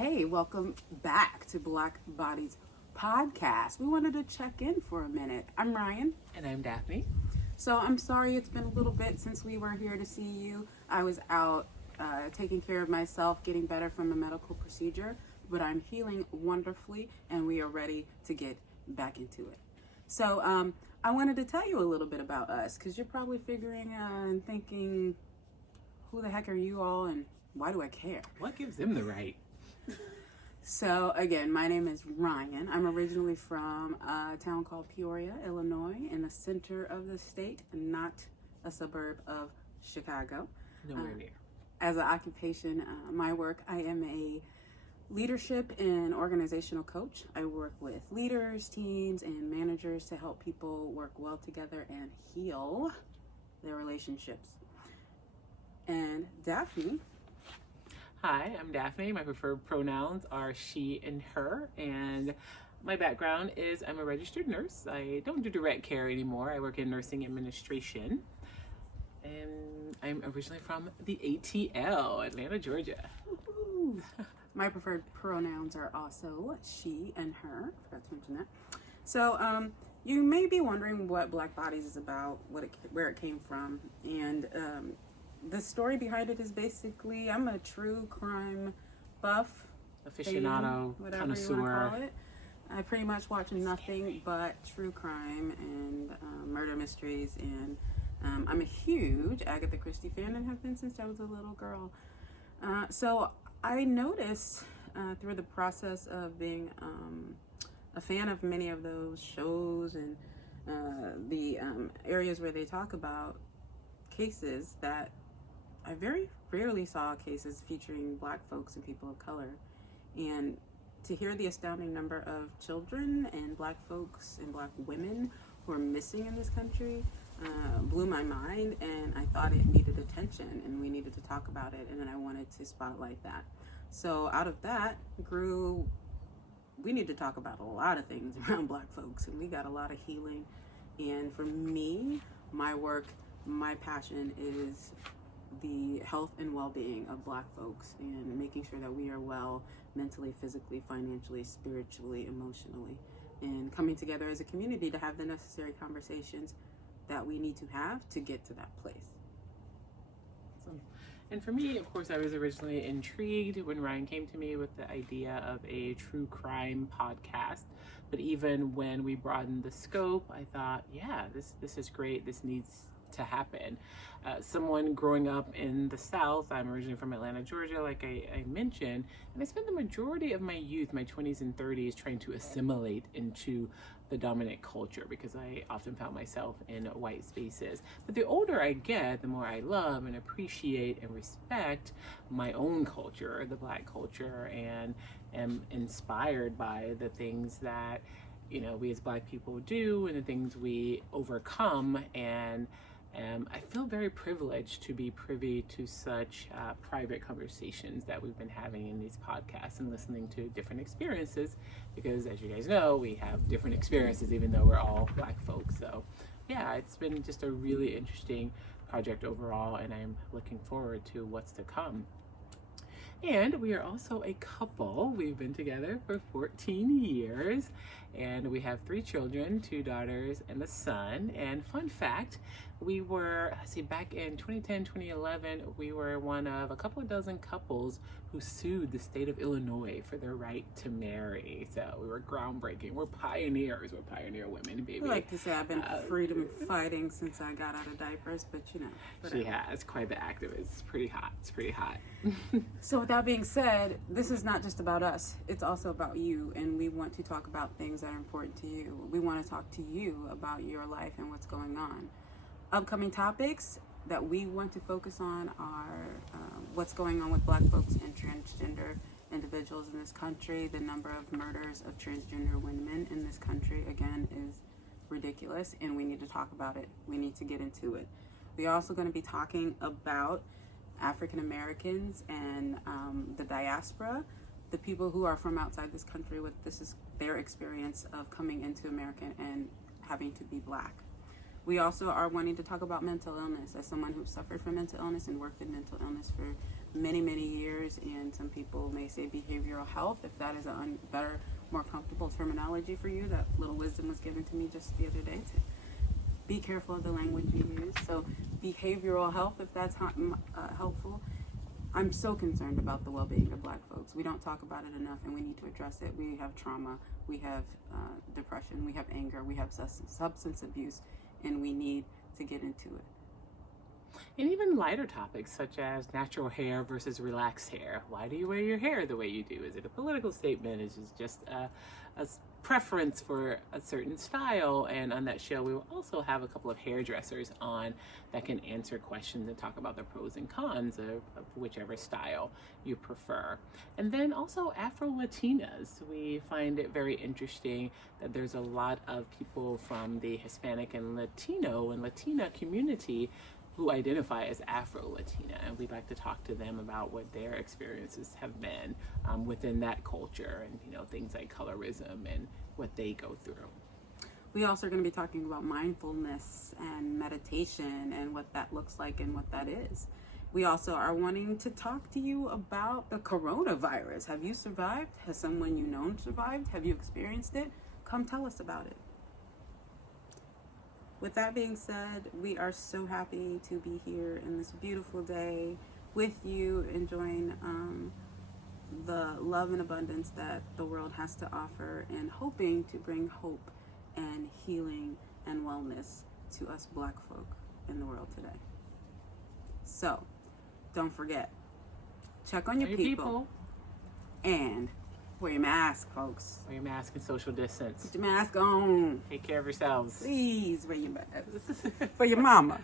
Hey, welcome back to Black Bodies Podcast. We wanted to check in for a minute. I'm Ryan. And I'm Daphne. So I'm sorry it's been a little bit since we were here to see you. I was out taking care of myself, getting better from a medical procedure, but I'm healing wonderfully and we are ready to get back into it. So I wanted to tell you a little bit about us because you're probably figuring and thinking, who the heck are you all and why do I care? What gives them the right? So again, my name is Ryan. I'm originally from a town called Peoria, Illinois, in the center of the state, not a suburb of Chicago. Nowhere near. As an occupation, my work, I am a leadership and organizational coach. I work with leaders, teams, and managers to help people work well together and heal their relationships. And Daphne. Hi, I'm Daphne. My preferred pronouns are she and her. And my background is I'm a registered nurse. I don't do direct care anymore. I work in nursing administration. And I'm originally from the ATL, Atlanta, Georgia. My preferred pronouns are also she and her. I forgot to mention that. So you may be wondering what Black Bodies is about, where it came from. And the story behind it is basically, I'm a true crime buff, Aficionado, fan, connoisseur. You want to call it. I pretty much watch nothing but true crime and murder mysteries, and I'm a huge Agatha Christie fan and have been since I was a little girl. So I noticed through the process of being a fan of many of those shows and the areas where they talk about cases that I very rarely saw cases featuring Black folks and people of color. And to hear the astounding number of children and Black folks and Black women who are missing in this country blew my mind, and I thought it needed attention and we needed to talk about it, and then I wanted to spotlight that. So out of that grew, we need to talk about a lot of things around Black folks, and we got a lot of healing. And for me, my work, my passion is the health and well-being of Black folks and making sure that we are well mentally, physically, financially, spiritually, emotionally, and coming together as a community to have the necessary conversations that we need to have to get to that place. And for me, of course, I was originally intrigued when Ryan came to me with the idea of a true crime podcast. But even when we broadened the scope, I thought, yeah, this is great. This needs to happen. Someone growing up in the South, I'm originally from Atlanta, Georgia, like I mentioned, and I spent the majority of my youth, my 20s and 30s, trying to assimilate into the dominant culture because I often found myself in white spaces. But the older I get, the more I love and appreciate and respect my own culture, the Black culture, and am inspired by the things that, you know, we as Black people do and the things we overcome. And I feel very privileged to be privy to such private conversations that we've been having in these podcasts and listening to different experiences, because as you guys know, we have different experiences even though we're all Black folks. So yeah, it's been just a really interesting project overall, and I'm looking forward to what's to come. And we are also a couple. We've been together for 14 years, and we have 3 children, 2 daughters and a son. And fun fact, we were, back in 2010, 2011, we were one of a couple of dozen couples who sued the state of Illinois for their right to marry. So we were groundbreaking. We're pioneers. We're pioneer women, baby. I like to say I've been freedom fighting since I got out of diapers, but you know. She has. Quite the activist. It's pretty hot. It's pretty hot. So with that being said, this is not just about us. It's also about you, and we want to talk about things that are important to you. We want to talk to you about your life and what's going on. Upcoming topics that we want to focus on are what's going on with Black folks and transgender individuals in this country. The number of murders of transgender women in this country, again, is ridiculous, and we need to talk about it. We need to get into it. We're also going to be talking about African Americans and the diaspora, the people who are from outside this country, this is their experience of coming into America and having to be Black. We also are wanting to talk about mental illness. As someone who suffered from mental illness and worked in mental illness for many, many years, and some people may say behavioral health, if that is a better, more comfortable terminology for you. That little wisdom was given to me just the other day to be careful of the language you use. So behavioral health, if that's helpful. I'm so concerned about the well-being of Black folks. We don't talk about it enough, and we need to address it. We have trauma, we have depression, we have anger, we have substance abuse, and we need to get into it. And even lighter topics such as natural hair versus relaxed hair. Why do you wear your hair the way you do? Is it a political statement? Is it just a preference for a certain style? And on that show, we will also have a couple of hairdressers on that can answer questions and talk about the pros and cons of whichever style you prefer. And then also Afro-Latinas. We find it very interesting that there's a lot of people from the Hispanic and Latino and Latina community who identify as Afro-Latina, and we'd like to talk to them about what their experiences have been within that culture, and things like colorism and what they go through. We also are going to be talking about mindfulness and meditation and what that looks like and what that is. We also are wanting to talk to you about the coronavirus. Have you survived? Has someone you know survived? Have you experienced it? Come tell us about it. With that being said, we are so happy to be here in this beautiful day with you, enjoying the love and abundance that the world has to offer, and hoping to bring hope and healing and wellness to us Black folk in the world today. So, don't forget, check on your people. And wear your mask, folks. Wear your mask and social distance. Put your mask on. Take care of yourselves. Please wear your mask for your mama.